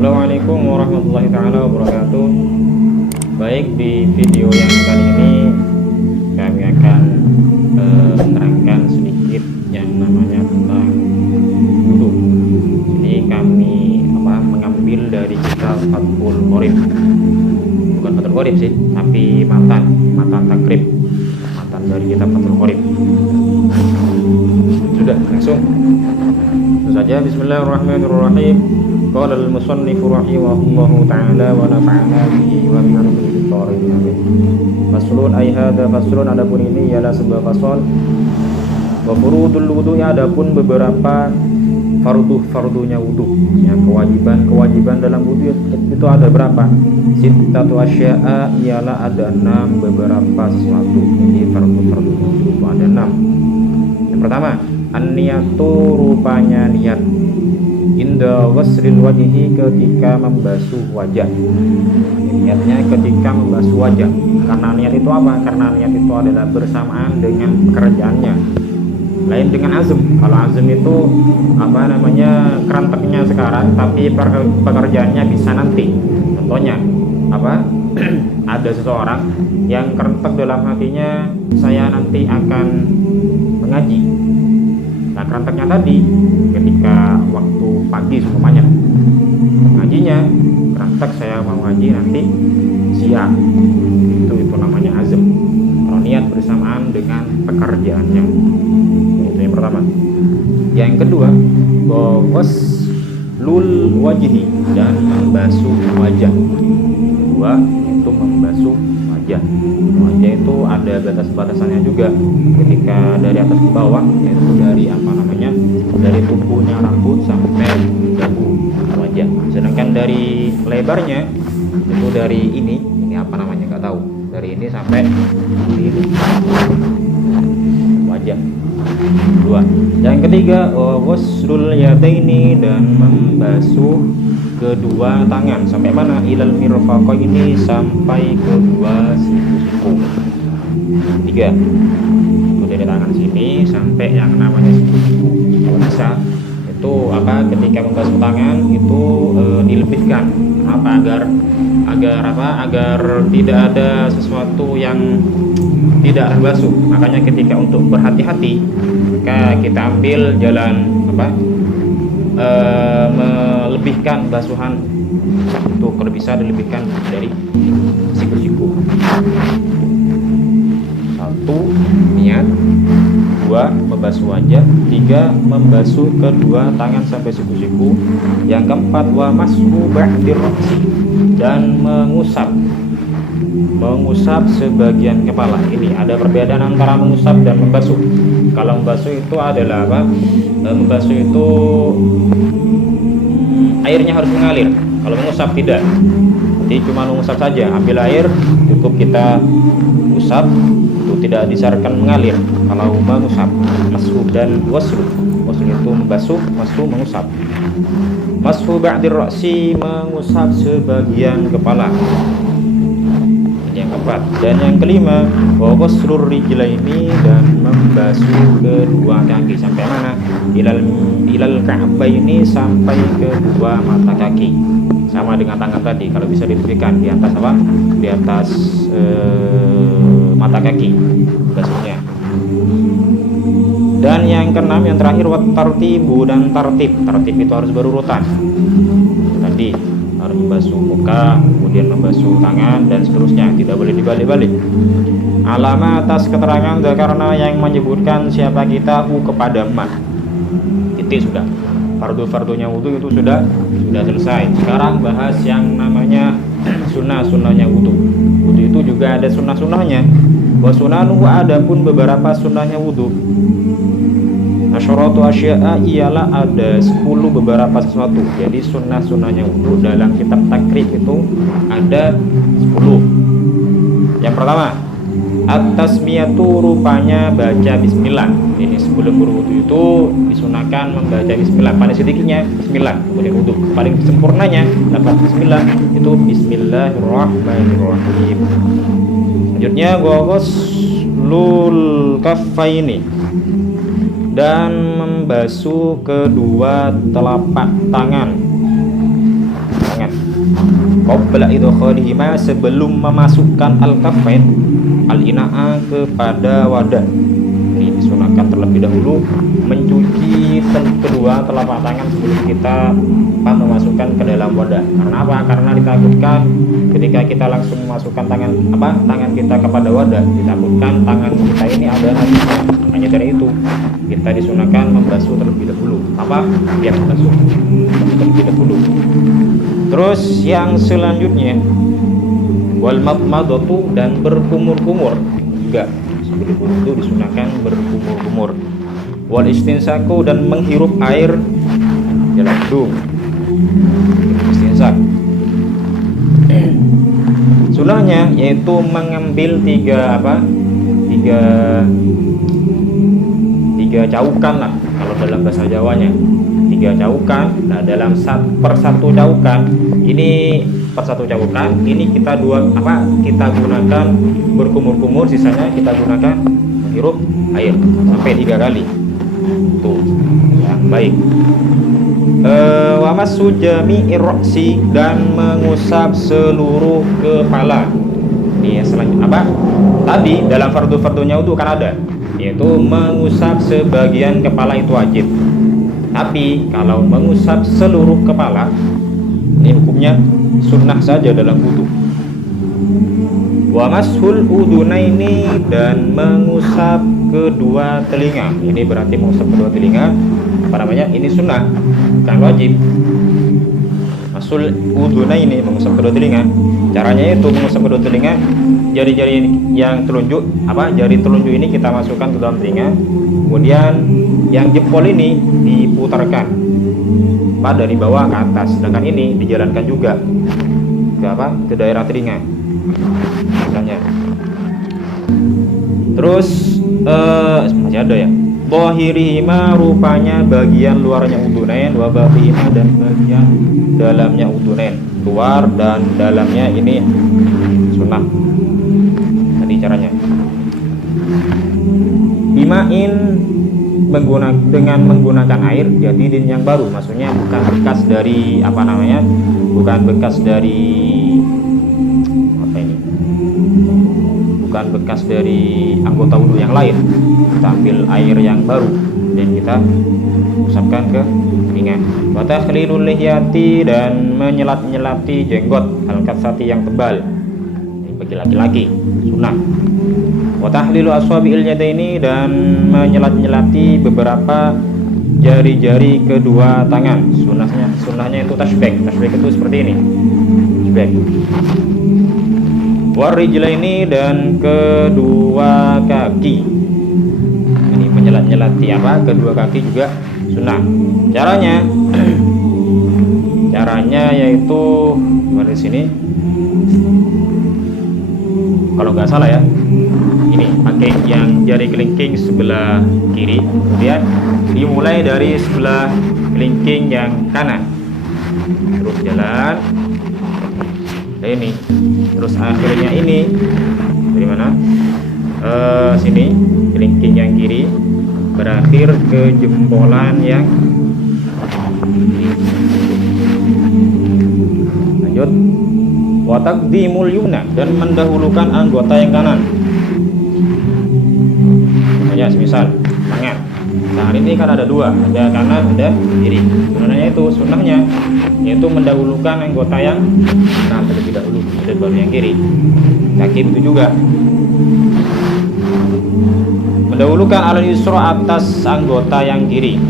Assalamualaikum warahmatullahi taala wabarakatuh. Baik, di video yang kali ini kami akan menerangkan sedikit yang namanya tentang wudu. Ini kami mengambil dari kitab Fathul Qorib. Bukan Fathul Qorib sih, tapi matan takrib. Matan dari kitab Fathul Qorib. Sudah, langsung saja. Bismillahirrahmanirrahim. Qala al-musannif rahimahullahu ta'ala wa nafa'ana bihi wa bi ulumil thariin. Faslun ay hadza faslun, adapun ini ialah sebuah fasal. Wa furudul wudu, adapun beberapa fardunya wudu. Ya, kewajiban dalam wudu itu ada berapa? Sittatu asya'a, ialah ada 6 beberapa sesuatu. Jadi fardunya wudu itu ada 6. Yang pertama, an-niyatu, rupanya niat. Inda wasril wajhi, ketika membasuh wajah. Niatnya ketika membasuh wajah. Karena niat itu apa? Karena niat itu adalah bersamaan dengan pekerjaannya. Lain dengan azm. Kalau azm itu kerenteknya sekarang, tapi pekerjaannya bisa nanti. Contohnya ada seseorang yang kerentek dalam hatinya, saya nanti akan mengaji. Nah, kerenteknya tadi ketika waktu pagi semuanya ngajinya kerentek, saya mau ngaji nanti siang, itu namanya azam. Kalau niat bersamaan dengan pekerjaannya, itu yang pertama. Yang kedua, ghuslul wajhi, dan membasuh wajah. Kedua itu membasuh wajah. Wajah itu ada batas-batasannya juga, ketika dari atas ke bawah, yaitu dari tumpunya rambut sampai dagu wajah. Sedangkan dari lebarnya itu dari ini nggak tahu, dari ini sampai ini wajah. Dua. Yang ketiga, ghuslul yadaini, dan membasuh kedua tangan. Sampai mana? Ilal mirfaqaini, sampai kedua siku-siku. Tiga. Itu dari tangan sini sampai yang namanya siku-siku. Kalau bisa itu ketika membasuh tangan itu dilebihkan. Agar tidak ada sesuatu yang tidak terbasuh. Makanya ketika untuk berhati-hati, kita ambil jalan melebihkan basuhan itu, kalau bisa dilebihkan dari siku-siku. 1. Niat. 2. Membasuh wajah. 3. Membasuh kedua tangan sampai siku-siku. Yang keempat, wa mashu ba'dir ra'si, dan mengusap sebagian kepala. Ini ada perbedaan antara mengusap dan membasuh. Kalau membasuh itu adalah membasuh itu airnya harus mengalir. Kalau mengusap tidak. Jadi cuma mengusap saja, ambil air, cukup kita usap, itu tidak disarankan mengalir. Kalau mengusap, mashu dan waslu. Waslu itu membasuh, mashu mengusap. Mashu ba'dir ra'si, mengusap sebagian kepala. Yang keempat. Dan yang kelima, wa ghuslur rijlaini, dan membasuh kedua kaki. Sampai mana? Ilal ka'baini, sampai kedua mata kaki. Sama dengan tangan tadi, kalau bisa ditepikan di atas di atas mata kaki basuhnya. Dan yang keenam, yang terakhir, wat tartibu, dan tartib. Tartib itu harus berurutan. Tadi harus membasuh muka, kemudian membasuh tangan, dan seterusnya, tidak boleh dibalik-balik. Alama atas keterangan karena yang menyebutkan siapa kita kepada ma. Titik, sudah. Fardu-fardunya wudu itu sudah selesai. Sekarang bahas yang namanya sunnah-sunnahnya wudu. Wudu itu juga ada sunnah-sunnahnya. Wa sunanuhu, adapun beberapa sunnahnya wudu. Asyaratu asya'a, ialah ada 10 beberapa sesuatu. Jadi sunnah-sunnahnya wudu dalam kitab takrib itu ada 10. Yang pertama, at-tasmiyatu, rupanya baca bismillah. Ini sebelum berwudu itu disunahkan membaca bismillah. Paling sedikitnya bismillah, kemudian wudu. Paling sempurnanya dapat bismillah itu bismillahirrahmanirrahim. Selanjutnya, ghuslul kaffaini, dan membasuh kedua telapak tangan. qabla idkhalihima, sebelum memasukkan al-kaffain al-ina'a kepada wadah. Ini disunahkan terlebih dahulu mencuci kedua telapak tangan sebelum kita memasukkan ke dalam wadah. Karena apa? Karena ditakutkan ketika kita langsung memasukkan tangan kita kepada wadah, ditakutkan tangan kita ini ada najisnya. Hanya dari itu kita disunahkan membasuh terlebih dahulu. Biar membasuh terlebih dahulu. Terus yang selanjutnya wal madmadatu, dan berkumur-kumur juga. Sebelum wudu disunahkan berkumur-kumur. Wal istinsaku, dan menghirup air dalam hidung. Istinsak. Sunahnya yaitu mengambil tiga caukan lah kalau dalam bahasa Jawanya. 3 caukan. Nah, dalam per satu caukan ini kita kita gunakan berkumur-kumur, sisanya kita gunakan menghirup air sampai 3 kali. Tuh, yang baik. Wa masu jami'ir ra'si, dan mengusap seluruh kepala. Ini selanjutnya tadi dalam fardu-fardunya itu kan ada, yaitu mengusap sebagian kepala itu wajib. Tapi kalau mengusap seluruh kepala, ini hukumnya sunnah saja dalam wudu. Wa mashul udunaini, dan mengusap kedua telinga. Ini berarti mengusap kedua telinga ini sunnah, bukan wajib. Masul udunaini, mengusap kedua telinga. Caranya itu mengusap kedua telinga, jari-jari yang telunjuk jari telunjuk ini kita masukkan ke dalam telinga, kemudian yang jempol ini diputarkan dari bawah ke atas, sedangkan ini dijalankan juga ke daerah telinga. Terus masih ada ya, zahirihima, rupanya bagian luarnya udunain, wa batinihima, dan bagian dalamnya udunain. Luar dan dalamnya ini sunnah. Tadi caranya bimain, dengan menggunakan air jadidin yang baru, maksudnya bukan bekas dari bukan bekas dari anggota wudu yang lain. Kita ambil air yang baru dan kita usapkan ke telinga. Wa takhlilul lihyati, dan menyelat-nyelati jenggot al-katsati yang tebal. Ini bagi laki-laki sunnah. Wa tahlilu aswabi'il yadaini, dan menyelat-nyelati beberapa jari-jari kedua tangan. Sunnahnya itu tasbih. Tasbih itu seperti ini. Tasbih. Warijlaini, dan kedua kaki. Ini menyelat-nyelati kedua kaki juga sunnah. Caranya yaitu di sini. Kalau nggak salah ya, ini pakai yang jari kelingking sebelah kiri, kemudian dimulai dari sebelah kelingking yang kanan, terus jalan ini, terus akhirnya ini dari mana? Sini kelingking yang kiri berakhir ke jempolan yang lanjut. Wa taqdimul yumna, dan mendahulukan anggota yang kanan. Semisal tangan ini kan ada 2, ada kanan, ada kiri. Sunnahnya yaitu mendahulukan anggota yang kanan terlebih dahulu, dan baru yang kiri. Kaki itu juga mendahulukan alal yusra, atas anggota yang kiri.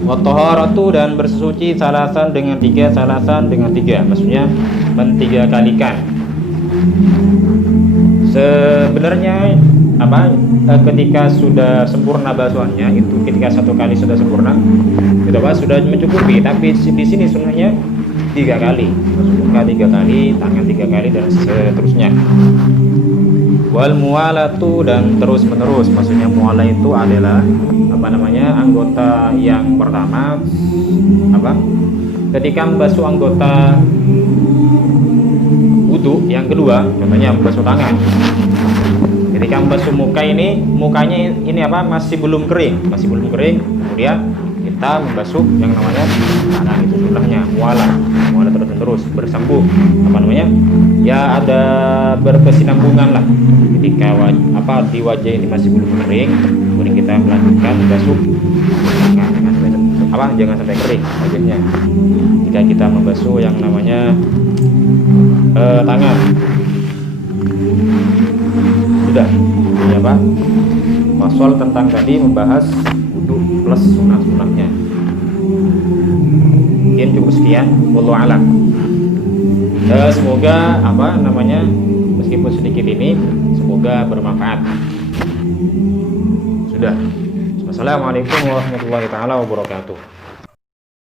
Wa taharatu, dan bersuci salasan dengan 3, maksudnya men-3 kalikan. Sebenarnya ketika sudah sempurna basuhannya itu, ketika 1 kali sudah sempurna itu sudah mencukupi, tapi di sini sunnahnya 3 kali, muka 3 kali, tangan 3 kali, dan seterusnya. Wal muwalatu, dan terus menerus, maksudnya muwala itu adalah anggota yang pertama ketika membasuh anggota wudu, yang kedua contohnya membasuh tangan. Ketika membasuh mukanya ini masih belum kering, kemudian kita membasuh yang namanya tangan, itu sunnahnya mualah terus bersambung, apa namanya ya, ada berkesinambungan lah. Ketika di wajah ini masih belum kering, kemudian kita melanjutkan membasuh tangan, jangan sampai kering wajahnya. Jika kita membasuh yang namanya tangan, sudah ini apa masol tentang tadi membahas wudu plus sunah-sunahnya. Mungkin cukup sekian, wallahu a'lam. Semoga apa namanya, meskipun sedikit ini, semoga bermanfaat. Sudah. Wassalamualaikum warahmatullahi taala wabarakatuh.